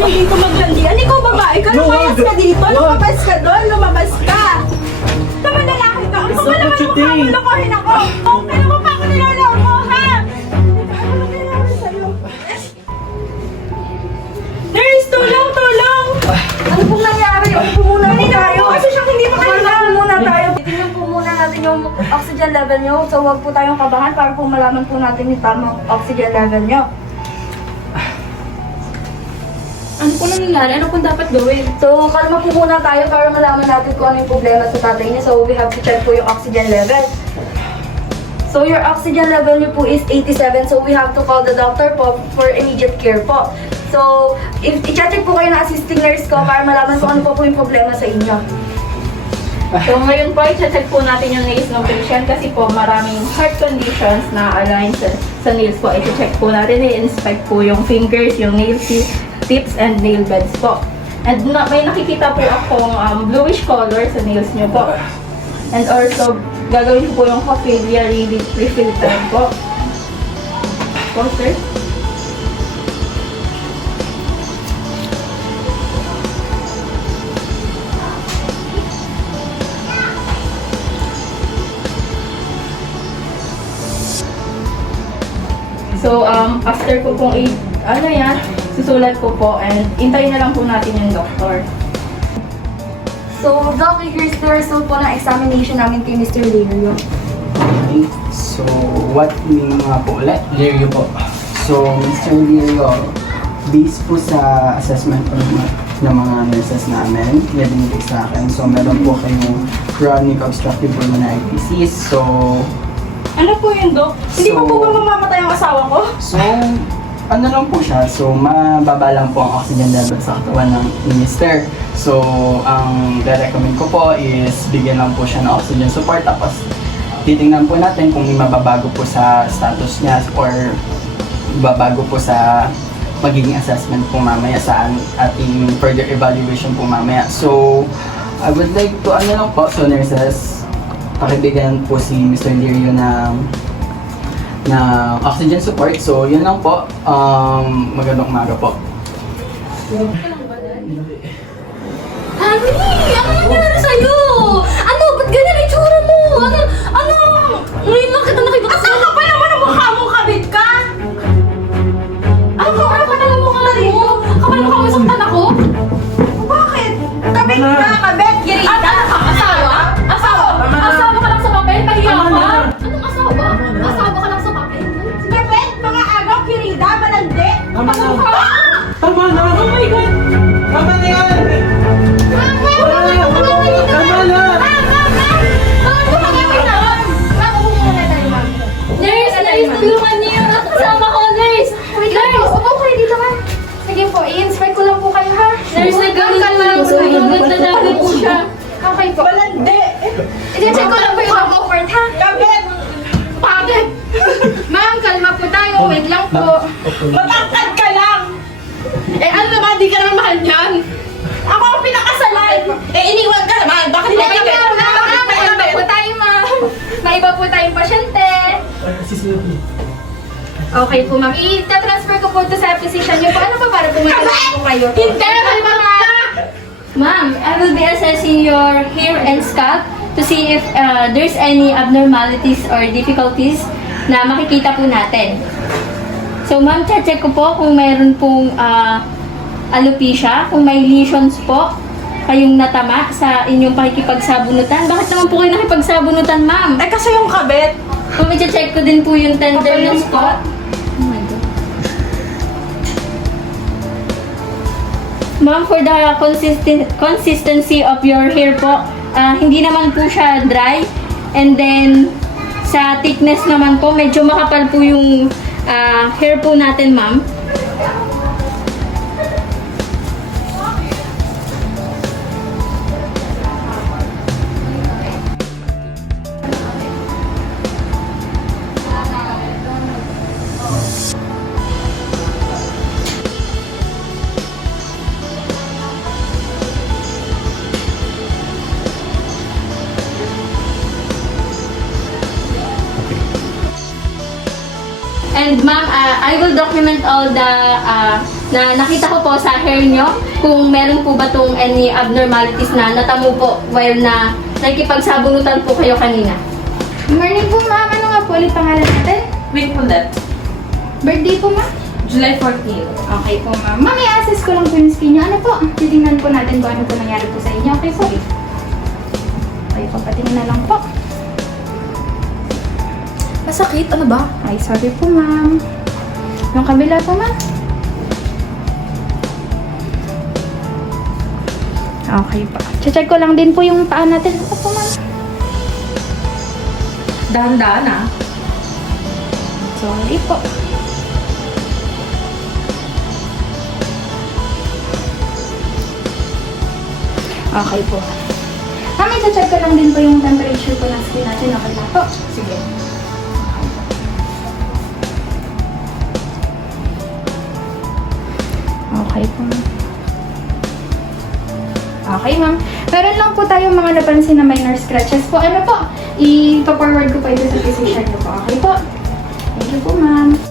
galing dito maglandian. Ikaw babae ka, lumayas ka dito. Lumabas ka doon, lumabas ka. Tama lalaki ka. Ang kapal naman mukha mo, lokohin ako. Okay naman pa ako niloloko, ha? Ano nangyayari sa'yo? Nurse, tulong, tulong! Ano pong nangyari? Ano po muna po tayo? Kasi siyang hindi Ano po muna tayo? Titingnan po muna natin yung oxygen level nyo. So huwag po tayong kabahan para po malaman po natin yung tamang oxygen level nyo. Ano po nangyayari? Ano pong dapat gawin? So kalma po muna tayo para malaman natin kung ano yung problema sa tatay niya. So we have to check po yung oxygen level. So your oxygen level niyo po is 87. So we have to call the doctor po for immediate care po. So i-check po kayo ng assisting nurse ko para malaman kung ano po yung problema sa inyo. So ngayon po, i-check po natin yung nails ng patient kasi po maraming heart conditions na align sa nails po. I-check po natin, i-inspect po yung fingers, yung nail tips, and nail beds po. And may nakikita po akong bluish color sa nails nyo po. And also, gagawin po yung capillary refilter po. Po, sir? So, after ko pong susulat ko po and intayin na lang po natin yung doctor. So, Doc, here's the result po ng examination namin kay Mr. Lirio. Okay. So, what mean nga po ulit? Lirio po. So, Mr. Lirio, based po sa assessment po ng mga nurses namin, na binigay sa akin. So, meron po kayong chronic obstructive pulmonary disease. So, Ano po yun, Dok? Hindi pa po ba mamamatay ang asawa ko? So, ano lang po siya, so mababa lang po ang oxygen level sa katawan ng minister. So, ang recommend ko po is bigyan lang po siya ng oxygen support, tapos titingnan po natin kung may mababago po sa status niya or babago po sa magiging assessment po mamaya sa ating further evaluation po mamaya. So, I would like to, ano lang po, so nurses, pakibigyan po si Mr. Lirio na oxygen support. So, yun lang po. Magandang umaga po. Honey! Ano nangyari sa'yo? Ano? Ba't ganyan ang itsura mo? Ano? Ngayon lang kita nakikita Asa ka pa naman ang mukha mo, kabit ka? Ano ka? Kapal ang mukha na rin mo? Kapal ang mukha mo saktan ako? Bakit? Kabit ka, kabit! Girita! Asawa? Asawa? Asawa ka lang sa papel? Pahiya ka? Anong asawa? Asawa ka lang sa papel? Kabit! Mga agaw, kirida, malandi! Tama na! Ah! Tama na! Oh my God! Tama na yan! Tama na! Nurse, tulungan niyo yung kasama ko, nurse! Wait lang po, upo kayo dito ka. Sige po, i-inspect ko lang po kayo ha. Nurse, nagkaroon ka lang po. Maganda na po siya. Okay po. Malandi! I-check ko lang po yung comfort ha. Kabit! Bakit? Ma'am, kalma po tayo. Wait lang po. Matangkad ka lang! Ano naman, di ka naman mahal niyan. Ako ang pinakasalan! Iniwan ka naman! Bakit hindi Hindi kabit? ka na, ma'am. May iba po tayo, ma'am. May iba po tayong pasyente. Okay po, ma'am. I-transfer ko po ito sa physician niyo po. Ano pa para pumunta po kayo? Hindi! Kalma ka! Ma'am, I will be assessing your hair and scalp to see if there's any abnormalities or difficulties na makikita po natin. So, ma'am, check ko po kung mayroon pong alopecia, kung may lesions po kayong natama sa inyong pakikipagsabunutan. Bakit naman po kayo nakipagsabunutan, ma'am? Eh kasi yung kabit! Kung i-check ko din po yung tenderness po. Oh my God. Ma'am, for the consistency of your hair po, hindi naman po siya dry. And then, sa thickness naman po, medyo makapal po yung hair po natin, ma'am. And ma'am, I will document all the na nakita ko po sa hair nyo kung meron po ba tong any abnormalities na natamo po while na nakikipagsabunutan po kayo kanina. Morning po, ma'am. Ano nga po ulit pangalan natin? Wait po that. Birthday po, ma'am? July 14. Okay po, ma'am. Ma'am, i-assess ko lang po yung skin niyo. Ano po? Titingnan po natin kung ano po nangyari po sa inyo. Okay po? Okay po, patingin na lang po. Masakit? Ano ba? Ay, sorry po, ma'am. Yung kabila po, ma'am. Okay po. Check ko lang din po yung paa natin. Ito po, ma'am. Dahan-dahan ah. Sorry po. Okay po. Ma'am, check ko lang din po yung temperature po ng skin natin. Okay na po. Sige. Okay po, ma'am. Okay, ma'am. Meron lang po tayong mga napansin na minor scratches po. Ano po? I-forward ko po ito sa physician niyo po. Okay po? Thank you po, ma'am.